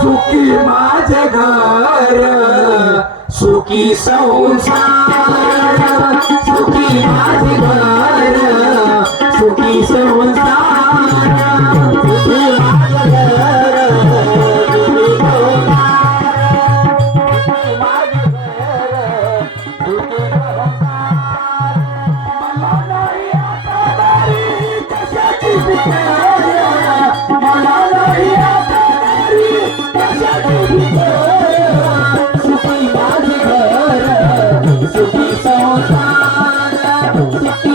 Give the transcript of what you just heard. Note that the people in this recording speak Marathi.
सुखी माझे घर सुखी संसार सुखी माझे घर सुखी संसार. Thank you.